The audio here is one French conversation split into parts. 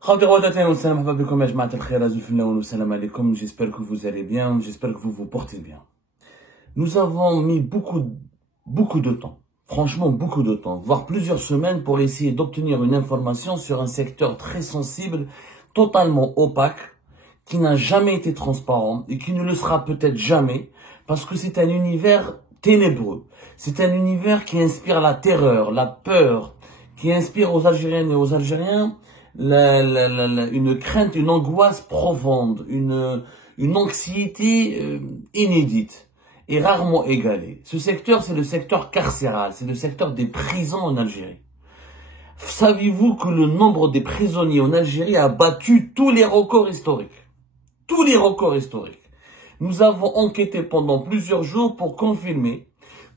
J'espère que vous allez bien, j'espère que vous vous portez bien. Nous avons mis beaucoup de temps, franchement beaucoup de temps, voire plusieurs semaines pour essayer d'obtenir une information sur un secteur très sensible, totalement opaque, qui n'a jamais été transparent et qui ne le sera peut-être jamais, parce que c'est un univers ténébreux. C'est un univers qui inspire la terreur, la peur, qui inspire aux Algériennes et aux Algériens une crainte, une angoisse profonde, une anxiété inédite et rarement égalée. Ce secteur, c'est le secteur carcéral, c'est le secteur des prisons en Algérie. Saviez-vous que le nombre des prisonniers en Algérie a battu tous les records historiques? Tous les records historiques. Nous avons enquêté pendant plusieurs jours pour confirmer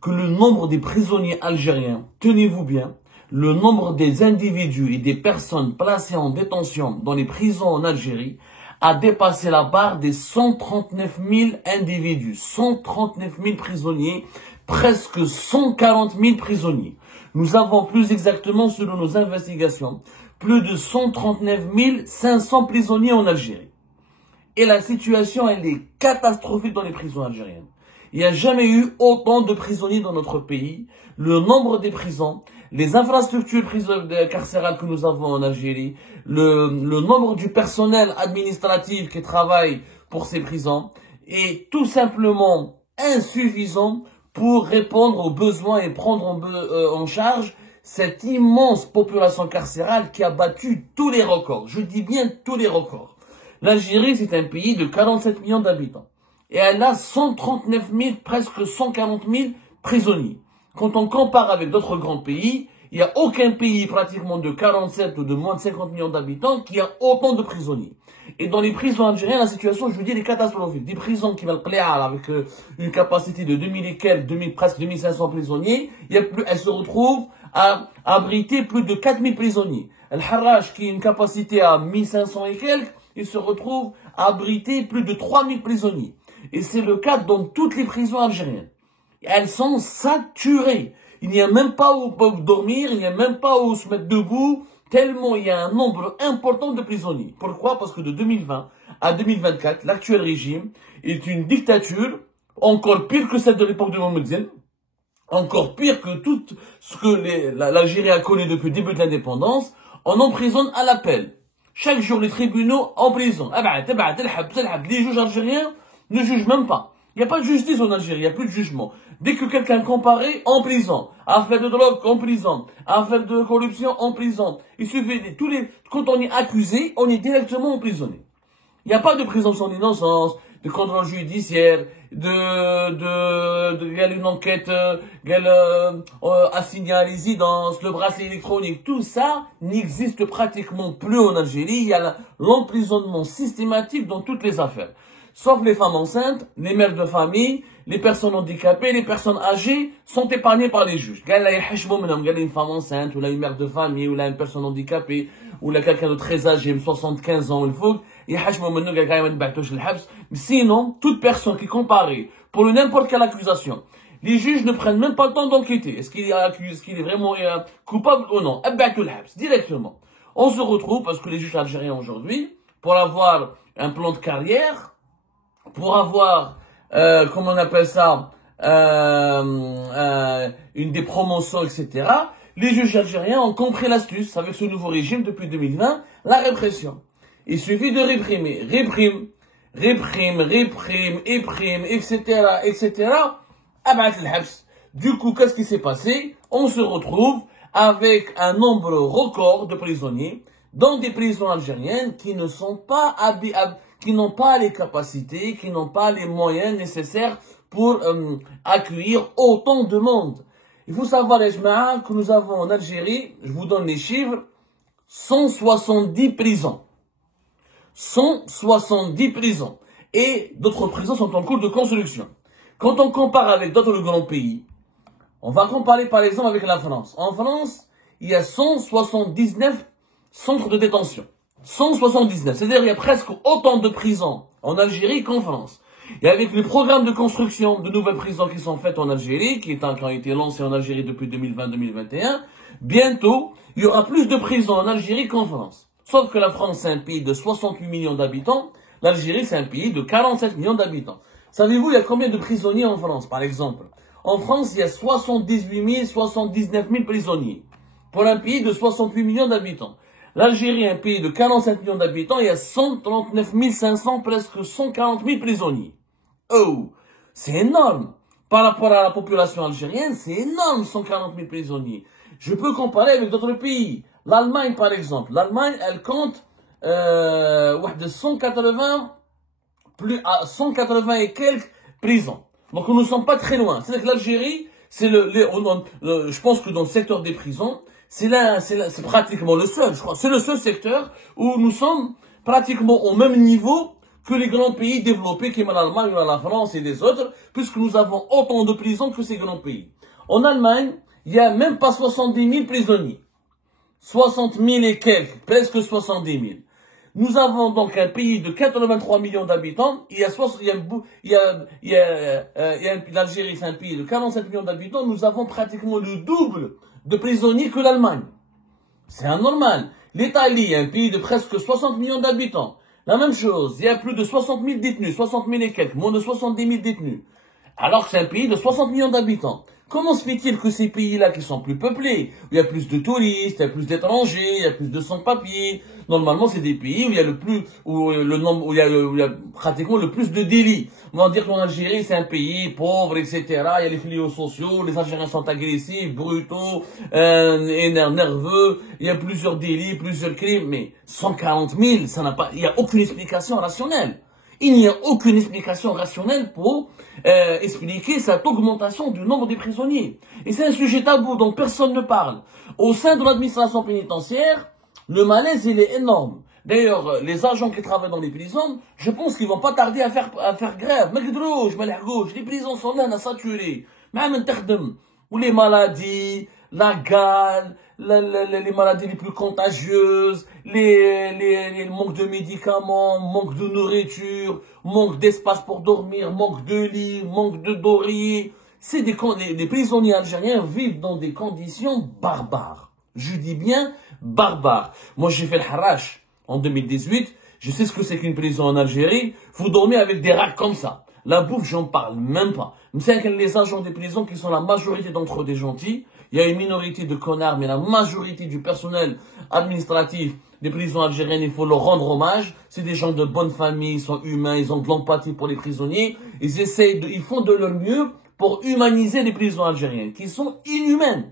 que le nombre des prisonniers algériens, tenez-vous bien, le nombre des individus et des personnes placées en détention dans les prisons en Algérie a dépassé la barre des 139 000 individus, 139 000 prisonniers, presque 140 000 prisonniers. Nous avons plus exactement, selon nos investigations, plus de 139 500 prisonniers en Algérie. Et la situation, elle est catastrophique dans les prisons algériennes. Il n'y a jamais eu autant de prisonniers dans notre pays. Le nombre des prisons, les infrastructures carcérales que nous avons en Algérie, le nombre du personnel administratif qui travaille pour ces prisons est tout simplement insuffisant pour répondre aux besoins et prendre en charge cette immense population carcérale qui a battu tous les records. Je dis bien tous les records. L'Algérie, c'est un pays de 47 millions d'habitants. Et elle a 139 000, presque 140 000 prisonniers. Quand on compare avec d'autres grands pays, il n'y a aucun pays pratiquement de 47 ou de moins de 50 millions d'habitants qui a autant de prisonniers. Et dans les prisons algériennes, la situation, je vous dis, est catastrophique. Des prisons qui valent avec une capacité de 2000 et quelques, presque 2500 prisonniers, elles se retrouvent à abriter plus de 4000 prisonniers. Al-Harrach, qui a une capacité à 1500 et quelques, il se retrouve à abriter plus de 3000 prisonniers. Et c'est le cas dans toutes les prisons algériennes. Elles sont saturées. Il n'y a même pas où dormir, il n'y a même pas où se mettre debout, tellement il y a un nombre important de prisonniers. Pourquoi? Parce que de 2020 à 2024, l'actuel régime est une dictature, encore pire que celle de l'époque de Mohamed, encore pire que tout ce que l'Algérie a connu depuis le début de l'indépendance. On emprisonne à l'appel. Chaque jour, les tribunaux en prison. Les juges algériens ne jugent même pas. Il n'y a pas de justice en Algérie, il n'y a plus de jugement. Dès que quelqu'un comparé, en prison. Affaire de drogue, en prison. Affaire de corruption, en prison. Il suffit quand on est accusé, on est directement emprisonné. Il n'y a pas de présomption d'innocence, de contrôle judiciaire, une enquête, assigner à résidence, le bracelet électronique, tout ça n'existe pratiquement plus en Algérie. Il y a l'emprisonnement systématique dans toutes les affaires. Sauf les femmes enceintes, les mères de famille, les personnes handicapées, les personnes âgées sont épargnées par les juges. Une femme enceinte, ou là une mère de famille, ou là une personne handicapée, ou là quelqu'un de très âgé, 75 ans, il faut, sinon, toute personne qui est comparée pour n'importe quelle accusation, les juges ne prennent même pas le temps d'enquêter. Est-ce qu'il est vraiment coupable ou non? Directement. On se retrouve, parce que les juges algériens aujourd'hui, pour avoir un plan de carrière, pour avoir, comment on appelle ça, des promotions, etc., les juges algériens ont compris l'astuce avec ce nouveau régime depuis 2020, la répression. Il suffit de réprimer, réprime, etc. Du coup, qu'est-ce qui s'est passé? On se retrouve avec un nombre record de prisonniers dans des prisons algériennes qui ne sont pas qui n'ont pas les capacités, qui n'ont pas les moyens nécessaires pour accueillir autant de monde. Il faut savoir, les jma'a, que nous avons en Algérie, je vous donne les chiffres, 170 prisons. 170 prisons. Et d'autres prisons sont en cours de construction. Quand on compare avec d'autres grands pays, on va comparer par exemple avec la France. En France, il y a 179 centres de détention. 179. C'est-à-dire qu'il y a presque autant de prisons en Algérie qu'en France. Et avec le programme de construction de nouvelles prisons qui sont faites en Algérie, qui ont été lancées en Algérie depuis 2020-2021, bientôt, il y aura plus de prisons en Algérie qu'en France. Sauf que la France, c'est un pays de 68 millions d'habitants. L'Algérie, c'est un pays de 47 millions d'habitants. Savez-vous, il y a combien de prisonniers en France, par exemple? En France, il y a 78 000, 79 000 prisonniers. Pour un pays de 68 millions d'habitants. L'Algérie, un pays de 47 millions d'habitants, il y a 139 500, presque 140 000 prisonniers. Oh, c'est énorme. Par rapport à la population algérienne, c'est énorme, 140 000 prisonniers. Je peux comparer avec d'autres pays. L'Allemagne, par exemple. L'Allemagne, elle compte de 180 et quelques prisons. Donc, nous ne sommes pas très loin. C'est-à-dire que l'Algérie, c'est je pense que dans le secteur des prisons, c'est pratiquement le seul, je crois. C'est le seul secteur où nous sommes pratiquement au même niveau que les grands pays développés, comme l'Allemagne, la France et les autres, puisque nous avons autant de prisons que ces grands pays. En Allemagne, il n'y a même pas 70 000 prisonniers. 60 000 et quelques, presque 70 000. Nous avons donc un pays de 83 millions d'habitants. L'Algérie, c'est un pays de 47 millions d'habitants. Nous avons pratiquement le double de prisonniers que l'Allemagne. C'est anormal. L'Italie, un pays de presque 60 millions d'habitants. La même chose. Il y a plus de 60 000 détenus, 60 000 et quelques, moins de 70 000 détenus. Alors que c'est un pays de 60 millions d'habitants. Comment se fait-il que ces pays-là qui sont plus peuplés, où il y a plus de touristes, il y a plus d'étrangers, il y a plus de sans-papiers, normalement c'est des pays où il y a où il y a pratiquement le plus de délits. On va dire qu'en Algérie c'est un pays pauvre, etc. Il y a les fléaux sociaux, les Algériens sont agressifs, brutaux, nerveux, il y a plusieurs délits, plusieurs crimes, mais 140 000, il n'y a aucune explication rationnelle. Il n'y a aucune explication rationnelle pour expliquer cette augmentation du nombre des prisonniers. Et c'est un sujet tabou dont personne ne parle. Au sein de l'administration pénitentiaire, le malaise, il est énorme. D'ailleurs, les agents qui travaillent dans les prisons, je pense qu'ils vont pas tarder à faire grève. Les prisons sont là, saturées. Ou les maladies, la gale, les maladies les plus contagieuses, les manques de médicaments, manque de nourriture, manque d'espace pour dormir, manque de lit, manque de d'oreiller. Les prisonniers algériens vivent dans des conditions barbares. Je dis bien barbares. Moi, j'ai fait le Harash en 2018. Je sais ce que c'est qu'une prison en Algérie. Vous dormez avec des rats comme ça. La bouffe, j'en parle même pas. Vous savez que les agents des prisons, qui sont la majorité d'entre eux des gentils, il y a une minorité de connards, mais la majorité du personnel administratif des prisons algériennes, il faut leur rendre hommage. C'est des gens de bonne famille, ils sont humains, ils ont de l'empathie pour les prisonniers. Ils font de leur mieux pour humaniser les prisons algériennes, qui sont inhumaines.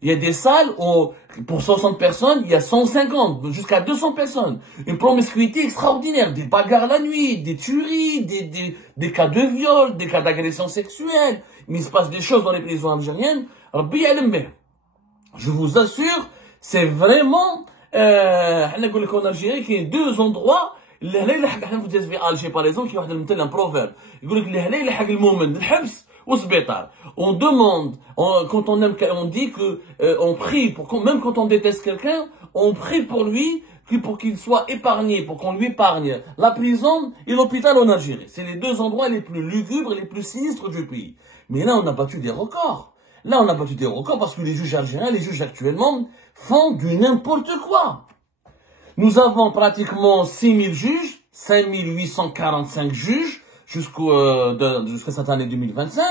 Il y a des salles où, pour 60 personnes, il y a 150, jusqu'à 200 personnes. Une promiscuité extraordinaire. Des bagarres la nuit, des tueries, des cas de viol, des cas d'agression sexuelle. Mais il se passe des choses dans les prisons algériennes. Je vous assure, c'est vraiment, en Algérie, qu'il y a deux endroits. Alger, par exemple, qui a un proverbe. On demande, quand on aime, on dit que, on prie même quand on déteste quelqu'un, on prie pour lui, pour qu'il soit épargné, pour qu'on lui épargne la prison et l'hôpital en Algérie. C'est les deux endroits les plus lugubres et les plus sinistres du pays. Mais là, on a battu des records. Là, on a battu des records parce que les juges algériens, les juges actuellement, font du n'importe quoi. Nous avons pratiquement 6000 juges, 5845 juges, jusqu'à cette année 2025.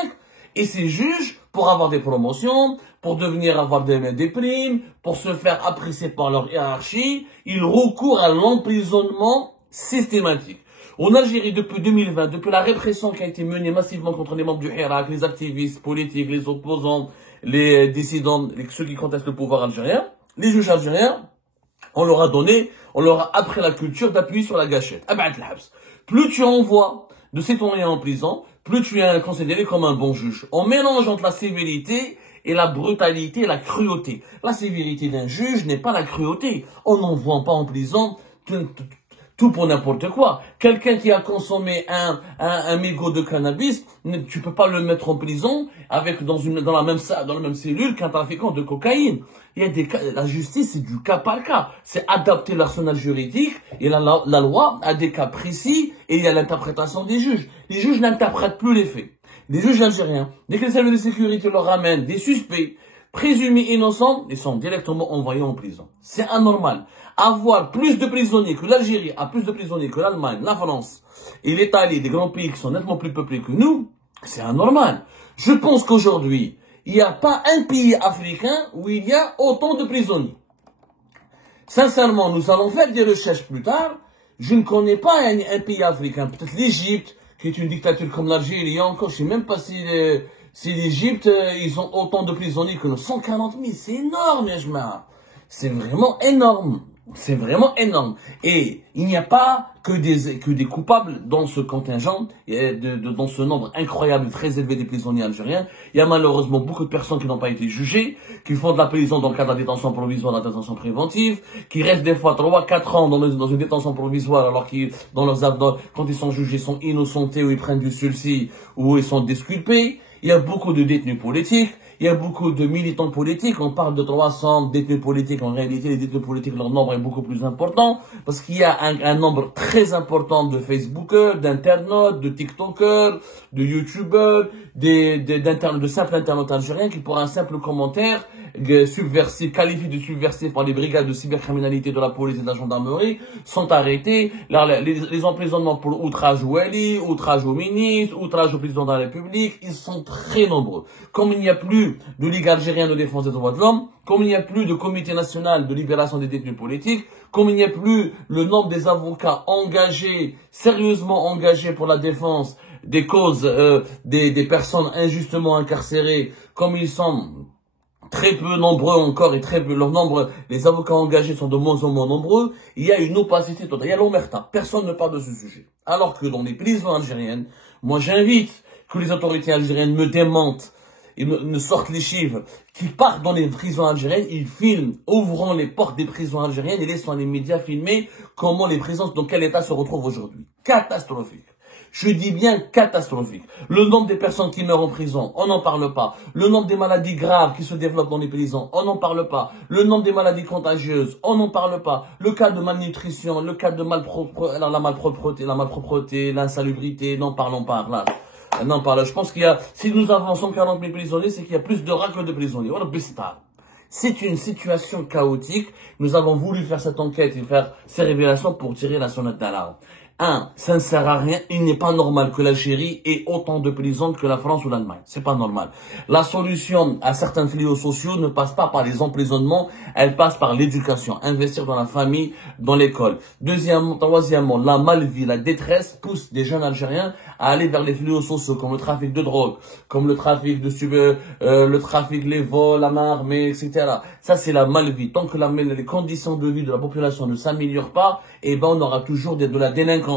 Et ces juges, pour avoir des promotions, pour avoir des primes, pour se faire apprécier par leur hiérarchie, ils recourent à l'emprisonnement systématique. En Algérie, depuis 2020, depuis la répression qui a été menée massivement contre les membres du Hirak, les activistes politiques, les opposants, les dissidents, ceux qui contestent le pouvoir algérien, les juges algériens, on leur a appris la culture d'appuyer sur la gâchette. Plus tu envoies de citoyens en prison, plus tu es considéré comme un bon juge. On mélange entre la sévérité et la brutalité et la cruauté. La sévérité d'un juge n'est pas la cruauté. On n'envoie pas en prison tout pour n'importe quoi. Quelqu'un qui a consommé un mégot de cannabis, tu peux pas le mettre en prison dans la même cellule qu'un trafiquant de cocaïne. Il y a des cas, la justice, c'est du cas par cas. C'est adapter l'arsenal juridique et la loi a des cas précis et il y a l'interprétation des juges. Les juges n'interprètent plus les faits. Les juges algériens, dès que les services de sécurité leur ramènent des suspects, présumés innocents, ils sont directement envoyés en prison. C'est anormal. Avoir plus de prisonniers que l'Algérie, a plus de prisonniers que l'Allemagne, la France et l'Italie, des grands pays qui sont nettement plus peuplés que nous, c'est anormal. Je pense qu'aujourd'hui, il n'y a pas un pays africain où il y a autant de prisonniers. Sincèrement, nous allons faire des recherches plus tard. Je ne connais pas un pays africain, peut-être l'Égypte, qui est une dictature comme l'Algérie, encore, je ne sais même pas si l'Égypte, ils ont autant de prisonniers que nous. 140 000, c'est énorme, Yajma. C'est vraiment énorme. C'est vraiment énorme. Et il n'y a pas que des coupables dans ce contingent, dans ce nombre incroyable, très élevé des prisonniers algériens. Il y a malheureusement beaucoup de personnes qui n'ont pas été jugées, qui font de la prison dans le cadre de la détention provisoire, la détention préventive, qui restent des fois 3-4 ans dans une détention provisoire, alors qu'ils, quand ils sont jugés, sont innocentés, ou ils prennent du sursis, ou ils sont disculpés. Il y a beaucoup de détenus politiques. Il y a beaucoup de militants politiques. On parle de 300 détenus politiques. En réalité, les détenus politiques, leur nombre est beaucoup plus important. Parce qu'il y a un nombre très important de Facebookers, d'internautes, de TikTokers, de YouTubers, de simples internautes algériens qui, pour un simple commentaire subversif, qualifié de subversif par les brigades de cybercriminalité de la police et de la gendarmerie, sont arrêtés. Les emprisonnements pour outrage au Wali, outrage au ministre, outrage au président de la République, ils sont très nombreux. Comme il n'y a plus de Ligue algérienne de défense des droits de l'homme, comme il n'y a plus de comité national de libération des détenus politiques, comme il n'y a plus le nombre des avocats engagés, sérieusement engagés pour la défense des causes des personnes injustement incarcérées, comme ils sont très peu nombreux encore et très peu, leur nombre, les avocats engagés sont de moins en moins nombreux, il y a une opacité totale, il y a l'omerta, personne ne parle de ce sujet. Alors que dans les prisons algériennes, moi j'invite que les autorités algériennes me démentent et me sortent les chiffres, qui partent dans les prisons algériennes, ils filment, ouvrant les portes des prisons algériennes et laissant les médias filmer comment les prisons, dans quel état se retrouvent aujourd'hui. Catastrophique. Je dis bien catastrophique. Le nombre des personnes qui meurent en prison, on n'en parle pas. Le nombre des maladies graves qui se développent dans les prisons, on n'en parle pas. Le nombre des maladies contagieuses, on n'en parle pas. Le cas de malnutrition, le cas de la malpropreté, l'insalubrité, n'en parlons pas. Là. Non, pas là. Je pense qu'il y a, si nous avons 140 000 prisonniers, c'est qu'il y a plus de rats que de prisonniers. C'est une situation chaotique. Nous avons voulu faire cette enquête et faire ces révélations pour tirer la sonnette d'alarme. Ça ne sert à rien. Il n'est pas normal que l'Algérie ait autant de prisons que la France ou l'Allemagne. C'est pas normal. La solution à certains fléaux sociaux ne passe pas par les emprisonnements, elle passe par l'éducation. Investir dans la famille, dans l'école. Troisièmement, la malvie, la détresse pousse des jeunes Algériens à aller vers les fléaux sociaux comme le trafic de drogue, comme le trafic les vols, la main armée, etc. Ça, c'est la malvie. Tant que les conditions de vie de la population ne s'améliorent pas, on aura toujours de la délinquance.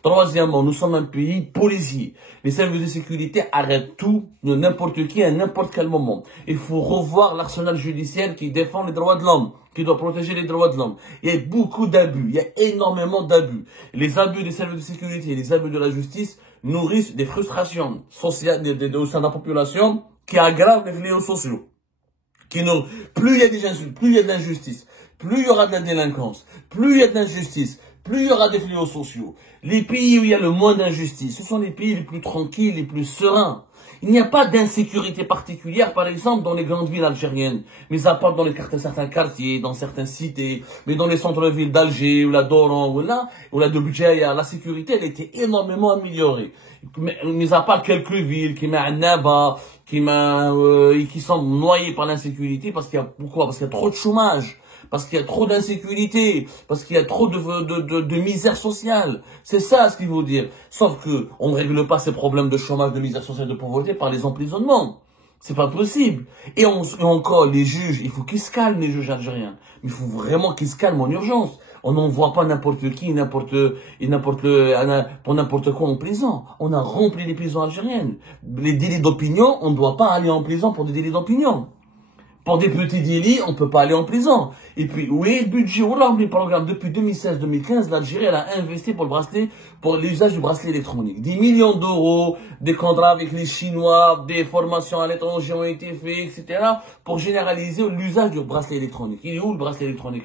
Troisièmement, nous sommes un pays policier. Les services de sécurité arrêtent tout, de n'importe qui, à n'importe quel moment. Il faut revoir l'arsenal judiciaire qui défend les droits de l'homme, qui doit protéger les droits de l'homme. Il y a beaucoup d'abus, il y a énormément d'abus. Les abus des services de sécurité et les abus de la justice nourrissent des frustrations sociales au sein de la population qui aggravent les fléaux sociaux. Plus il y a plus il y a de l'injustice, plus il y aura de la délinquance, plus il y a de l'injustice, plus il y aura des fléaux sociaux. Les pays où il y a le moins d'injustice, ce sont les pays les plus tranquilles, les plus sereins. Il n'y a pas d'insécurité particulière, par exemple, dans les grandes villes algériennes, mais à part dans certains quartiers, dans certaines cités, mais dans les centres-villes d'Alger, ou la d'Oran, ou la de Bdjaya, la sécurité, elle était énormément améliorée. Mais à part quelques villes, qui sont noyées par l'insécurité, parce qu'il y a, pourquoi? Parce qu'il y a trop de chômage. Parce qu'il y a trop d'insécurité, parce qu'il y a trop de misère sociale. C'est ça ce qu'il faut dire. Sauf que on ne règle pas ces problèmes de chômage, de misère sociale, de pauvreté par les emprisonnements. C'est pas possible. Et encore, les juges, il faut qu'ils se calment, les juges algériens. Il faut vraiment qu'ils se calment en urgence. On n'envoie pas n'importe qui, pour n'importe quoi en prison. On a rempli les prisons algériennes. Les délits d'opinion, on ne doit pas aller en prison pour des délits d'opinion. Pour des petits délits, on ne peut pas aller en prison. Et puis, oui, le budget, le programme, depuis 2016-2015, l'Algérie, elle a investi pour l'usage du bracelet électronique. 10 millions d'euros, des contrats avec les Chinois, des formations à l'étranger ont été faites, etc., pour généraliser l'usage du bracelet électronique. Il est où le bracelet électronique?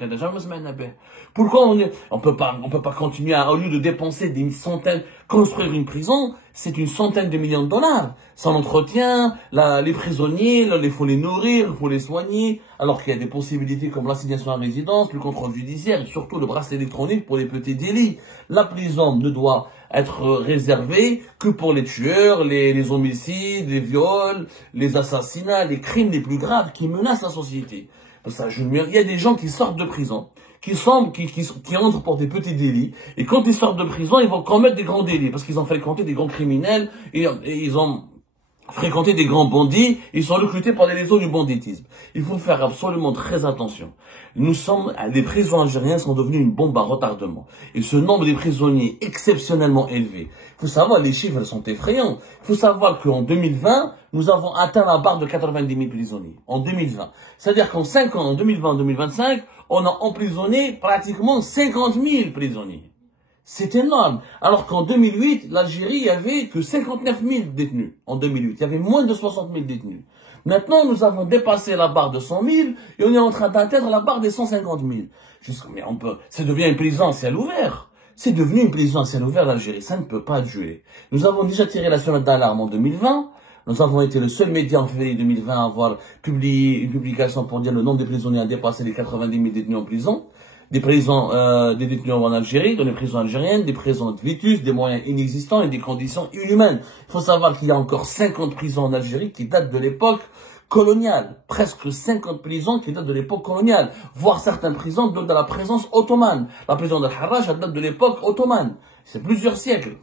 Pourquoi on peut pas continuer au lieu de dépenser des centaines, construire une prison, c'est une centaine de millions de dollars. Son entretien, les prisonniers, il faut les nourrir, il faut les soigner, alors qu'il y a des possibilités comme l'assignation à résidence, le contrôle judiciaire, et surtout le bracelet électronique pour les petits délits. La prison ne doit être réservée que pour les tueurs, les homicides, les viols, les assassinats, les crimes les plus graves qui menacent la société. Il y a des gens qui sortent de prison, qui entrent pour des petits délits, et quand ils sortent de prison, ils vont commettre des grands délits, parce qu'ils ont fréquenté des grands criminels, et ils ont fréquenté des grands bandits, ils sont recrutés par les réseaux du banditisme. Il faut faire absolument très attention. Les prisons algériennes sont devenues une bombe à retardement. Et ce nombre de prisonniers exceptionnellement élevé. Il faut savoir, les chiffres sont effrayants. Il faut savoir qu'en 2020, nous avons atteint la barre de 90 000 prisonniers. En 2020. C'est-à-dire qu'en 5 ans, en 2020, en 2025, on a emprisonné pratiquement 50 000 prisonniers. C'est énorme. Alors qu'en 2008, l'Algérie, il n'y avait que 59 000 détenus. En 2008, il y avait moins de 60 000 détenus. Maintenant, nous avons dépassé la barre de 100 000 et on est en train d'atteindre la barre des 150 000. Mais ça devient une prison à ciel ouvert. C'est devenu une prison à ciel ouvert, l'Algérie. Ça ne peut pas durer. Nous avons déjà tiré la sonnette d'alarme en 2020. Nous avons été le seul média en février 2020 à avoir publié une publication pour dire le nombre de prisonniers a dépassé les 90 000 détenus en prison. Des détenus en Algérie, dans les prisons algériennes, des prisons de vétustes, des moyens inexistants et des conditions inhumaines. Il faut savoir qu'il y a encore 50 prisons en Algérie qui datent de l'époque coloniale. Presque 50 prisons qui datent de l'époque coloniale. Voire certaines prisons datent de la présence ottomane. La prison d'Al-Harrach date de l'époque ottomane. C'est plusieurs siècles.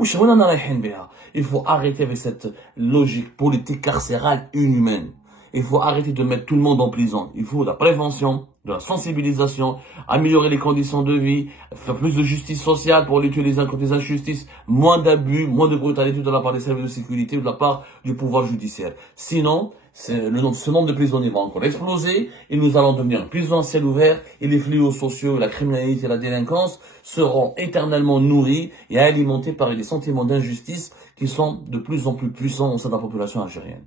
Il faut arrêter avec cette logique politique carcérale inhumaine. Il faut arrêter de mettre tout le monde en prison. Il faut de la prévention, de la sensibilisation, améliorer les conditions de vie, faire plus de justice sociale pour lutter les uns contre les injustices, moins d'abus, moins de brutalité de la part des services de sécurité ou de la part du pouvoir judiciaire. Sinon, ce nombre de prisonniers va encore exploser et nous allons devenir une prison à ciel ouvert et les fléaux sociaux, la criminalité et la délinquance seront éternellement nourris et alimentés par des sentiments d'injustice qui sont de plus en plus puissants au sein de la population algérienne.